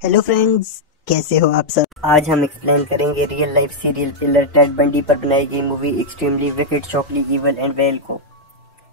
Hello friends, कैसे हो आप सब। आज हम एक्सप्लेन करेंगे real life serial killer Ted Bundy पर बनाई गई movie extremely wicked, shockingly, evil and vile को।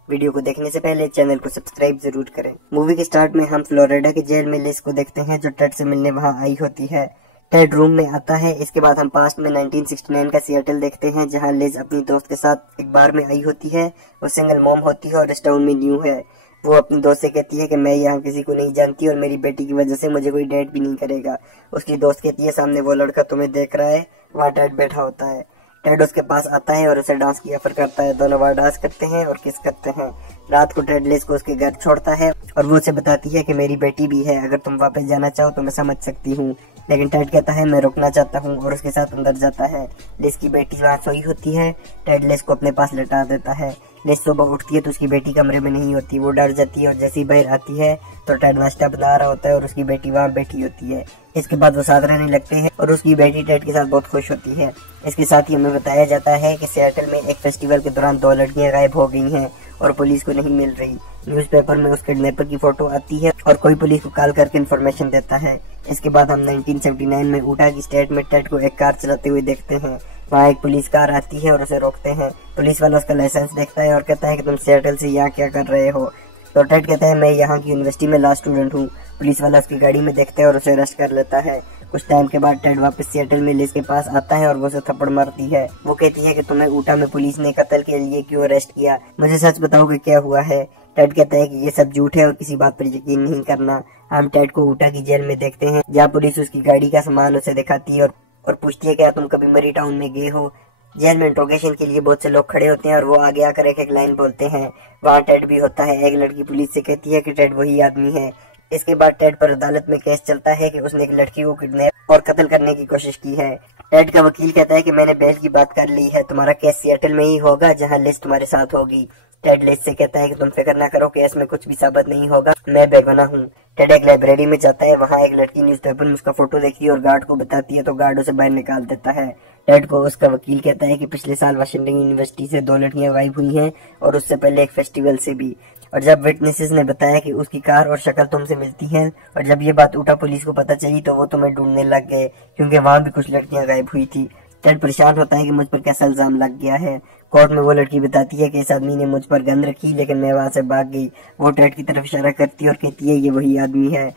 वीडियो को देखने से पहले चैनल को सब्सक्राइब जरूर करें। मूवी के स्टार्ट में हम फ्लोरिडा के जेल में लिज को देखते हैं जो टेड से मिलने वहां आई होती है। टेड रूम में आता है। इसके बाद हम पास्ट में 1969 का सिएटल देखते हैं जहां लिज अपनी दोस्त के साथ एक बार में आई होती है। वो सिंगल मॉम होती है और इस टाउन में न्यू है। वो अपनी दोस्त से कहती है कि मैं यहाँ किसी को नहीं जानती और मेरी बेटी की वजह से मुझे कोई डेट भी नहीं करेगा। उसकी दोस्त कहती है सामने वो लड़का तुम्हें देख रहा है, वहाँ टेड बैठा होता है। टेड उसके पास आता है और उसे डांस की ऑफर करता है। दोनों वहाँ डांस करते हैं और किस करते हैं। रात को टेड लिज को उसके घर छोड़ता है और वो उसे बताती है कि मेरी बेटी भी है, अगर तुम वापस जाना चाहो तो मैं समझ सकती हूँ। लेकिन टेड कहता है मैं रुकना चाहता हूँ और उसके साथ अंदर जाता है। लिज की बेटी वहाँ सोई होती है। टेड लिज को अपने पास लेटा देता है। लिज सुबह उठती है तो उसकी बेटी कमरे में नहीं होती। वो डर जाती है और जैसे ही बाहर आती है तो टेड नाश्ता बना रहा होता है और उसकी बेटी वहाँ बैठी होती है। इसके बाद वो साथ रहने लगते हैं और उसकी बेटी टेड के साथ बहुत खुश होती है। इसके साथ ही हमें बताया जाता है कि सिएटल में एक फेस्टिवल के दौरान 2 लड़कियां गायब हो गई हैं और पुलिस को नहीं मिल रही। न्यूज़पेपर में उस किडनैपर की फोटो आती है और कोई पुलिस को कॉल करके इन्फॉर्मेशन देता है। इसके बाद हम 1979 में यूटा की स्टेट में टेड को एक कार चलाते हुए देखते हैं। वहाँ एक पुलिस कार आती है और उसे रोकते हैं। पुलिस वाला उसका लाइसेंस देखता है और कहता है कि तुम सिएटल से यहाँ क्या कर रहे हो। तो टेड कहता है मैं यहाँ की यूनिवर्सिटी में लॉ स्टूडेंट हूँ। पुलिस वाला उसकी गाड़ी में देखता है और उसे अरेस्ट कर लेता है। कुछ टाइम के बाद टेड वापस सिएटल में लिज के पास आता है और वो उसे थप्पड़ मारती है। वो कहती है कि तुम्हें यूटा में पुलिस ने कत्ल के लिए क्यों अरेस्ट किया, मुझे सच बताओ कि क्या हुआ है। टेड कहता है कि ये सब झूठ है और किसी बात पर यकीन नहीं करना। हम टेड को यूटा की जेल में देखते हैं जहाँ पुलिस उसकी गाड़ी का सामान उसे दिखाती है और पूछती है क्या तुम कभी मरी टाउन में गए हो। जेल में इंट्रोगेशन के लिए बहुत से लोग खड़े होते हैं और वो आगे आकर एक लाइन बोलते हैं। वहाँ टेड भी होता है। एक लड़की पुलिस से कहती है कि टेड वही आदमी है। इसके बाद टेड पर अदालत में केस चलता है कि उसने एक लड़की को किडनैप और कत्ल करने की कोशिश की है। टेड का वकील कहता है कि मैंने बेल की बात कर ली है, तुम्हारा केस सिएटल में ही होगा जहाँ लिज तुम्हारे साथ होगी। टेड लिज से कहता है कि तुम फिक्र ना करो, केस में कुछ भी साबित नहीं होगा, मैं बेगुनाह हूँ। टेड एक लाइब्रेरी में जाता है। वहाँ एक लड़की न्यूज़पेपर में उसका फोटो देखती है और गार्ड को बताती है तो गार्ड उसे बाहर निकाल देता है। टेड को उसका वकील कहता है कि पिछले साल वाशिंगटन यूनिवर्सिटी से 2 लड़कियां गायब हुई हैं और उससे पहले एक फेस्टिवल से भी। और जब विटनेसेस ने बताया कि उसकी कार और शक्ल तुमसे मिलती है और जब ये बात यूटा पुलिस को पता चली तो वो तुम्हें ढूंढने लग गए क्योंकि वहाँ भी कुछ लड़कियां गायब हुई थी। टेड परेशान होता है कि मुझ पर कैसा इल्जाम लग गया है। कोर्ट में वो लड़की बताती है कि इस आदमी ने मुझ पर गंद रखी लेकिन मैं वहाँ से भाग गई। वो टेड की तरफ इशारा करती है और कहती है ये वही आदमी है।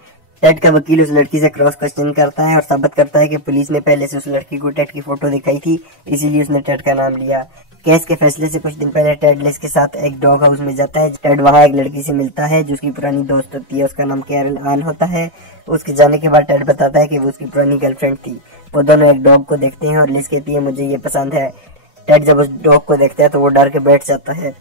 टेड का वकील उस लड़की से क्रॉस क्वेश्चन करता है और साबित करता है कि पुलिस ने पहले से उस लड़की को टेड की फोटो दिखाई थी, इसीलिए उसने टेड का नाम लिया। केस के फैसले से कुछ दिन पहले टेड लिज के साथ एक डॉग हाउस में जाता है। टेड वहाँ एक लड़की से मिलता है जो उसकी पुरानी दोस्त होती है। उसका नाम कैरल आन होता है। उसके जाने के बाद टेड बताता है कि वो उसकी पुरानी गर्लफ्रेंड थी। वो दोनों एक डॉग को देखते हैं और लिज कहती है मुझे ये पसंद है। टेड जब उस डॉग को देखता है तो वो डर के बैठ जाता है।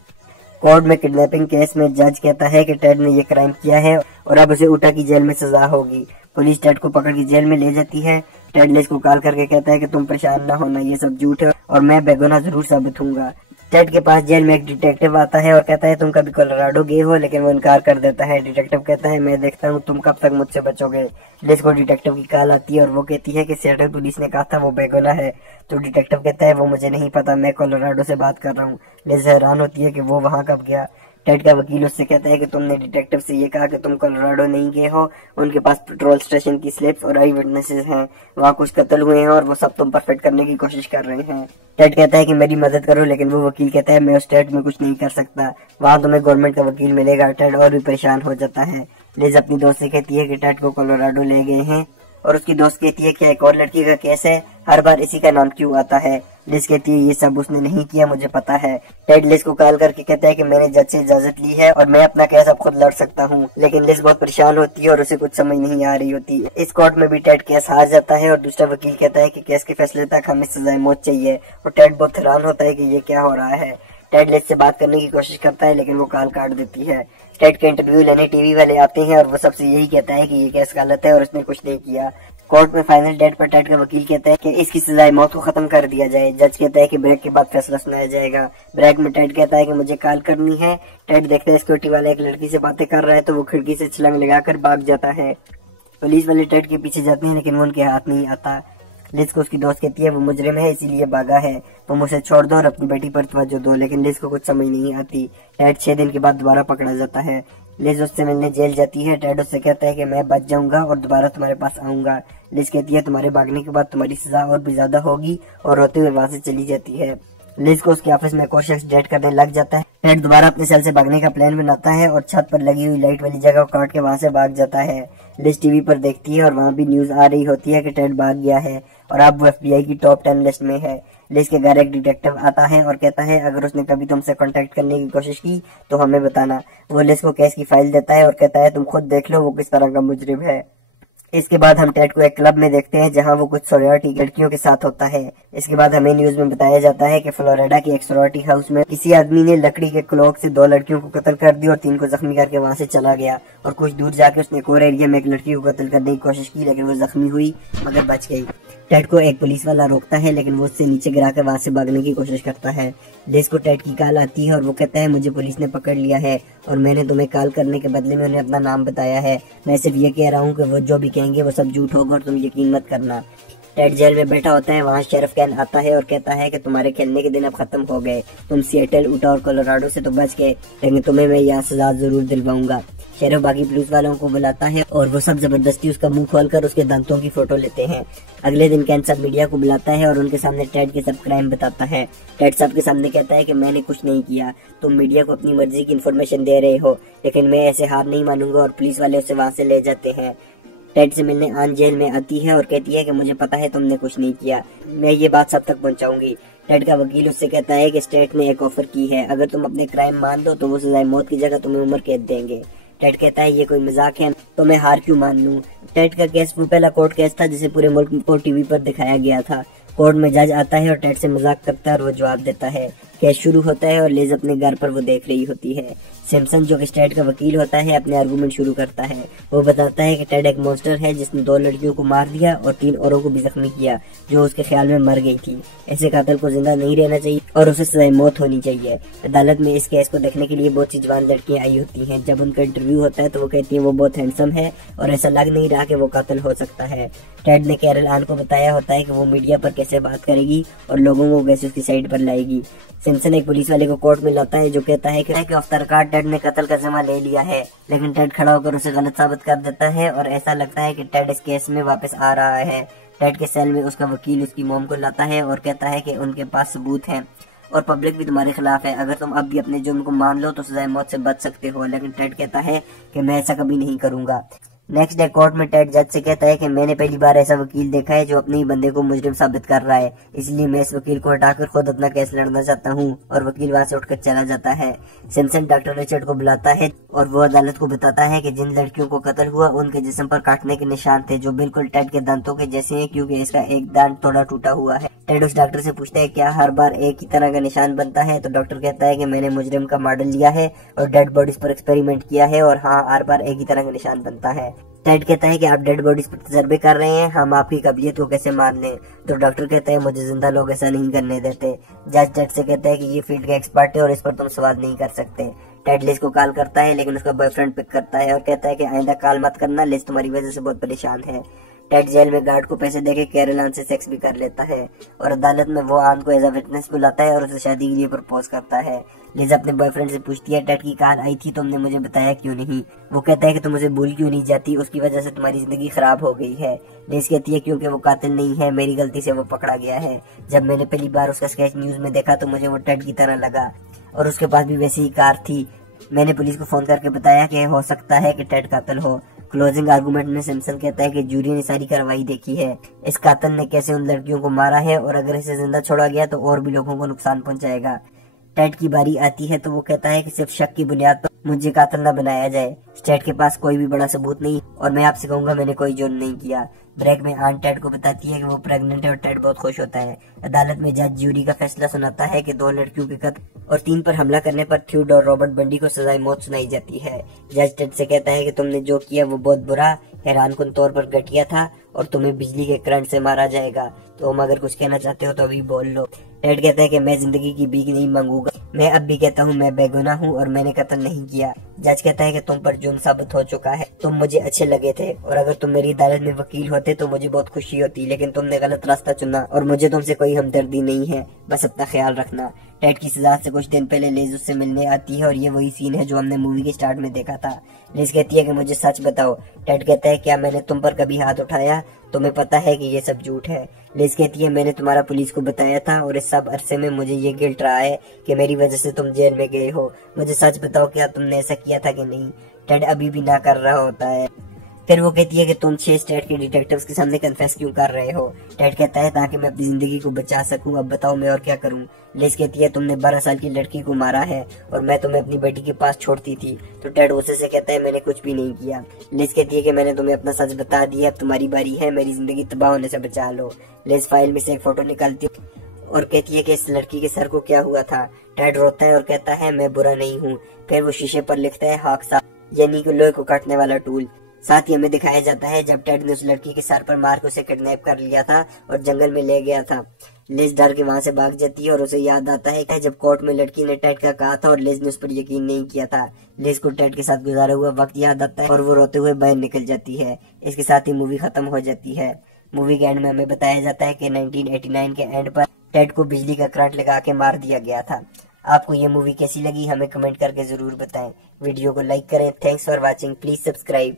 कोर्ट में किडनैपिंग केस में जज कहता है कि टेड ने ये क्राइम किया है और अब उसे यूटा की जेल में सजा होगी। पुलिस टेड को पकड़ के जेल में ले जाती है। टेड लिज को कॉल करके कहता है कि तुम परेशान ना होना, ये सब झूठ है और मैं बेगुनाह जरूर साबित होऊंगा। टेड के पास जेल में एक डिटेक्टिव आता है और कहता है तुम कभी कोलोराडो गए हो, लेकिन वो इनकार कर देता है। डिटेक्टिव कहता है मैं देखता हूँ तुम कब तक मुझसे बचोगे। लिज को डिटेक्टिव की कॉल आती है और वो कहती है कि सिएटल पुलिस ने कहा था वो बेगुनाह है। तो डिटेक्टिव कहता है वो मुझे नहीं पता, मैं कोलोराडो से बात कर रहा हूँ। लिज हैरान होती है कि वो वहाँ कब गया। टेड का वकील उससे कहता है कि तुमने डिटेक्टिव से ये कहा कि तुम कोलोराडो नहीं गए हो, उनके पास पेट्रोल स्टेशन की स्लिप्स और आई विटनेसेस हैं, वहाँ कुछ कत्ल हुए हैं और वो सब तुम परफेक्ट करने की कोशिश कर रहे हैं। टेड कहता है कि मेरी मदद करो, लेकिन वो वकील कहता है मैं उस स्टेट में कुछ नहीं कर सकता, वहाँ तुम्हें गवर्नमेंट का वकील मिलेगा। टेड और भी परेशान हो जाता है। लिज अपनी दोस्त से कहती है कि टेड को कोलोराडो ले गए हैं और उसकी दोस्त कहती है कि एक और लड़की का केस है, हर बार इसी का नाम क्यों आता है। लिज कहती है ये सब उसने नहीं किया, मुझे पता है। टेड लिज को कॉल करके कहता है कि मैंने जज से इजाजत ली है और मैं अपना केस अब खुद लड़ सकता हूँ। लेकिन लिज बहुत परेशान होती है और उसे कुछ समझ नहीं आ रही होती। इस कोर्ट में भी टेड केस हार जाता है और दूसरा वकील कहता है कि केस के फैसले तक हमें सजाए मौत चाहिए और टेड बहुत हैरान होता है कि ये क्या हो रहा है। टेड लिज से बात करने की कोशिश करता है लेकिन वो कॉल काट देती है। टेड के इंटरव्यू लेने टीवी वाले आते हैं और वो सबसे यही कहता है कि ये केस गलत है और उसने कुछ नहीं किया। कोर्ट में फाइनल डेट पर टेड का वकील कहता है कि इसकी सजाए मौत को खत्म कर दिया जाए। जज कहता है कि ब्रेक के बाद फैसला सुनाया जाएगा। ब्रेक में टेड कहता है कि मुझे कॉल करनी है। टेड देखता है सिक्योरिटी वाला एक लड़की से बातें कर रहा है तो वो खिड़की से छलांग लगाकर भाग जाता है। पुलिस वाले टेड के पीछे जाते हैं लेकिन वो उनके हाथ नहीं आता। लिज को उसकी दोस्त कहती है वो मुजरिम है इसीलिए भागा है, तुम उसे छोड़ दो और अपनी बेटी पर तवज्जो दो, लेकिन लिज को कुछ समझ नहीं आती। टेड 6 दिन के बाद दोबारा पकड़ा जाता है। लिज उससे मिलने जेल जाती है। टेड उससे कहता है कि मैं बच जाऊंगा और दोबारा तुम्हारे पास आऊंगा। लिज कहती है तुम्हारे भागने के बाद तुम्हारी सजा और भी ज्यादा होगी, और रोते हुए वहां से चली जाती है। लिज को उसके ऑफिस में कोई शख्स डेट करने लग जाता है। टेड दोबारा अपने सेल से भागने का प्लान बनाता है और छत पर लगी हुई लाइट वाली जगह को काट के वहां से भाग जाता है। लिज टीवी पर देखती है और वहां भी न्यूज आ रही होती है कि टेड भाग गया है और अब वो FBI की टॉप 10 लिस्ट में है। लिज के घर एक डिटेक्टिव आता है और कहता है अगर उसने कभी तुमसे कांटेक्ट करने की कोशिश की तो हमें बताना। वो लिज को केस की फाइल देता है और कहता है तुम खुद देख लो वो किस तरह का मुजरिम है। इसके बाद हम टेड को एक क्लब में देखते हैं जहां वो कुछ सोरिटी लड़कियों के साथ होता है। इसके बाद हमें न्यूज में बताया जाता है कि फ्लोरिडा की एक सोरिटी हाउस में किसी आदमी ने लकड़ी के क्लॉक से 2 लड़कियों को कत्ल कर दिया और 3 को जख्मी करके वहां से चला गया। और कुछ दूर जाके उसने एक और एरिया में एक लड़की को कत्ल करने की कोशिश की, लेकिन वो जख्मी हुई मगर बच गई। टेड को एक पुलिस वाला रोकता है, लेकिन वो उससे नीचे गिरा कर वहां से भागने की कोशिश करता है। लिज को टेड की कॉल आती है और वो कहता है मुझे पुलिस ने पकड़ लिया है और मैंने तुम्हें कॉल करने के बदले में उन्हें अपना नाम बताया है। मैं सिर्फ ये कह रहा हूँ कि वो जो भी कहेंगे वो सब झूठ होगा और तुम यकीन मत करना। टेड जेल में बैठा होता है। वहाँ शेरिफ कैन आता है और कहता है कि तुम्हारे खेलने के दिन अब खत्म हो गए। तुम सिएटल, उटा और कोलोराडो से तो बच गए, लेकिन तुम्हें मैं यह सजा जरूर दिलवाऊंगा। शेरिफ बाकी पुलिस वालों को बुलाता है और वो सब जबरदस्ती उसका मुंह खोलकर उसके दांतों की फोटो लेते हैं। अगले दिन कैन सब मीडिया को बुलाता है और उनके सामने टेड के सब क्राइम बताता है। टेड सबके सामने कहता है कि मैंने कुछ नहीं किया, तुम मीडिया को अपनी मर्जी की इन्फॉर्मेशन दे रहे हो, लेकिन मैं ऐसे हार नहीं मानूंगा। और पुलिस वाले उसे वहाँ से ले जाते हैं। टेड से मिलने आन जेल में आती है और कहती है कि मुझे पता है तुमने कुछ नहीं किया, मैं ये बात सब तक पहुंचाऊंगी। टेड का वकील उससे कहता है कि स्टेट ने एक ऑफर की है, अगर तुम अपने क्राइम मान लो तो वो सजाए मौत की जगह तुम्हें उम्र कैद देंगे। टेड कहता है ये कोई मजाक है, तो मैं हार क्यों मान लूं। टेड का केस वो पहला कोर्ट केस था जिसे पूरे मुल्क को टीवी पर दिखाया गया था। कोर्ट में जज आता है और टेड से मजाक करता है और वो जवाब देता है। केस शुरू होता है और लिज अपने घर पर वो देख रही होती है। सिम्पसन जो कि स्टेट का वकील होता है अपने आर्गूमेंट शुरू करता है। वो बताता है कि टेड एक मॉन्स्टर है जिसने 2 लड़कियों को मार दिया और 3 औरों को भी जख्मी किया जो उसके ख्याल में मर गई थी। ऐसे कातिल को जिंदा नहीं रहना चाहिए और उसे सजाए मौत होनी चाहिए। अदालत में इस केस को देखने के लिए बहुत सी जवान लड़कियां आई होती हैं। जब उनका इंटरव्यू होता है तो वो कहती है वो बहुत हैंडसम है और ऐसा लग नहीं रहा कि वो कातिल हो सकता है। टेड ने कैरल आन को बताया होता है कि वो मीडिया पर कैसे बात करेगी और लोगों को कैसे उसकी साइड पर लाएगी। सिम्पसन एक पुलिस वाले को कोर्ट में लाता है जो कहता है कि ऑफ द रिकॉर्ड टेड ने कत्ल का जिम्मा ले लिया है, लेकिन टेड खड़ा होकर उसे गलत साबित कर देता है और ऐसा लगता है कि टेड इस केस में वापस आ रहा है। टेड के सेल में उसका वकील उसकी मॉम को लाता है और कहता है कि उनके पास सबूत है और पब्लिक भी तुम्हारे खिलाफ है, अगर तुम अब भी अपने जुर्म को मान लो तो सजाए मौत से बच सकते हो। लेकिन टेड कहता है कि मैं ऐसा कभी नहीं करूंगा। नेक्स्ट डे कोर्ट में टेड जज से कहता है कि मैंने पहली बार ऐसा वकील देखा है जो अपने ही बंदे को मुजरिम साबित कर रहा है, इसलिए मैं इस वकील को हटाकर खुद अपना केस लड़ना चाहता हूँ। और वकील वहाँ से उठकर चला जाता है। सिम्पसन डॉक्टर रिचर्ड को बुलाता है और वो अदालत को बताता है कि जिन लड़कियों को कत्ल हुआ उनके जिस्म पर काटने के निशान थे जो बिल्कुल टेड के दांतों के जैसे हैं, क्योंकि इसका एक दांत थोड़ा टूटा हुआ है। टेड उस डॉक्टर से पूछता है क्या हर बार एक ही तरह का निशान बनता है, तो डॉक्टर कहता है कि मैंने मुजरिम का मॉडल लिया है और डेड बॉडीज पर एक्सपेरिमेंट किया है और हाँ हर बार एक ही तरह का निशान बनता है। टेड कहता है कि आप डेड बॉडीज पर तजर्बे कर रहे हैं, हम आपकी काबिलियत को कैसे मान लें। तो डॉक्टर कहता है मुझे जिंदा लोग ऐसा नहीं करने देते। जज टेड से कहता है कि ये फील्ड का एक्सपर्ट है और इस पर तुम सवाल नहीं कर सकते। टेड लिज को कॉल करता है लेकिन उसका बॉयफ्रेंड पिक करता है और कहता है कि आइंदा कॉल मत करना, लिज तुम्हारी वजह से बहुत परेशान है। टेड जेल में गार्ड को पैसे देके कैरल आन से सेक्स भी कर लेता है और अदालत में वो आन को एज अ विटनेस बुलाता है और उसे शादी के लिए प्रपोज करता है। लिज अपने बॉयफ्रेंड से पूछती है टेड की कॉल आई थी, तुमने मुझे बताया क्यों नहीं। वो कहता है कि तुम मुझे भूल क्यों नहीं जाती, उसकी वजह से तुम्हारी जिंदगी खराब हो गई है। लिज कहती है क्योंकि वो कातिल नहीं है, मेरी गलती से वो पकड़ा गया है। जब मैंने पहली बार उसका स्केच न्यूज में देखा तो मुझे वो टेड की तरह लगा और उसके पास भी वैसी ही कार थी। मैंने पुलिस को फोन करके बताया कि हो सकता है कि टेड कातिल हो। क्लोजिंग आर्गुमेंट में सिम्पसन कहता है कि जूरी ने सारी कार्रवाई देखी है, इस कातिल ने कैसे उन लड़कियों को मारा है और अगर इसे जिंदा छोड़ा गया तो और भी लोगों को नुकसान पहुंचाएगा। टेड की बारी आती है तो वो कहता है कि सिर्फ शक की बुनियाद पर मुझे कातिल न बनाया जाए। स्टेट के पास कोई भी बड़ा सबूत नहीं और मैं आपसे कहूंगा मैंने कोई जुर्म नहीं किया। ब्रेक में आंट टेड को बताती है कि वो प्रेग्नेंट है और टेड बहुत खुश होता है। अदालत में जज ज्यूरी का फैसला सुनाता है कि 2 लड़कियों के कत्ल और 3 पर हमला करने पर थ्यूडोर रॉबर्ट बंडी को सजाए मौत सुनाई जाती है। जज टेड से कहता है कि तुमने जो किया वो बहुत बुरा, हैरानकुन तौर पर घटिया था और तुम्हें बिजली के करंट से मारा जाएगा। तो तुम अगर कुछ कहना चाहते हो तो अभी बोल लो। टेड कहता है कि मैं जिंदगी की भीख नहीं मांगूंगा, मैं अब भी कहता हूँ मैं बेगुनाह हूँ और मैंने कत्ल नहीं किया। जज कहता है कि तुम पर जुर्म साबित हो चुका है, तुम मुझे अच्छे लगे थे और अगर तुम मेरी अदालत में वकील होते तो मुझे बहुत खुशी होती, लेकिन तुमने गलत रास्ता चुना और मुझे तुमसे कोई हमदर्दी नहीं है, बस अपना ख्याल रखना। टेड की सजा से कुछ दिन पहले लिज उससे मिलने आती है और ये वही सीन है जो हमने मूवी के स्टार्ट में देखा था। लिज कहती है कि मुझे सच बताओ। टेड कहता है क्या मैंने तुम पर कभी हाथ उठाया? तुम्हें पता है कि ये सब झूठ है। लिज कहती है मैंने तुम्हारा पुलिस को बताया था और इस सब अरसे में मुझे ये गिल्ट रहा है कि मेरी वजह से तुम जेल में गए हो। मुझे सच बताओ क्या तुमने ऐसा किया था कि नहीं? टेड अभी भी ना कर रहा होता है। फिर वो कहती है कि तुम 6 स्टेट के डिटेक्टिव्स के सामने कन्फेस क्यों कर रहे हो? टेड कहता है ताकि मैं अपनी जिंदगी को बचा सकूं। अब बताओ मैं और क्या करूं? लिज कहती है तुमने 12 साल की लड़की को मारा है और मैं तुम्हें अपनी बेटी के पास छोड़ती थी। तो टेड गुस्से से कहता है मैंने कुछ भी नहीं किया। लिज कहती है कि मैंने तुम्हें अपना सच बता दिया, अब तुम्हारी बारी है, मेरी जिंदगी तबाह होने से बचा लो। लिज फाइल में से एक फोटो निकालती और कहती है कि इस लड़की के सर को क्या हुआ था। टेड रोता है और कहता है मैं बुरा नहीं हूँ। फिर वो शीशे पर लिखता है हाकसा, यानी कि लोहे को काटने वाला टूल। साथ ही हमें दिखाया जाता है जब टेड ने उस लड़की के सर पर मार के उसे किडनैप कर लिया था और जंगल में ले गया था। लिज डर के वहां से भाग जाती है और उसे याद आता है कि जब कोर्ट में लड़की ने टेड का कहा था और लिज ने उस पर यकीन नहीं किया था। लिज को टेड के साथ गुजारा हुआ वक्त याद आता है और वो रोते हुए बाहर निकल जाती है। इसके साथ ही मूवी खत्म हो जाती है। मूवी के एंड में हमें बताया जाता है कि 1989 के एंड पर टेड को बिजली का करंट लगा के मार दिया गया था। आपको ये मूवी कैसी लगी हमें कमेंट करके जरूर बताएं। वीडियो को लाइक करें। Thanks for watching. Please subscribe.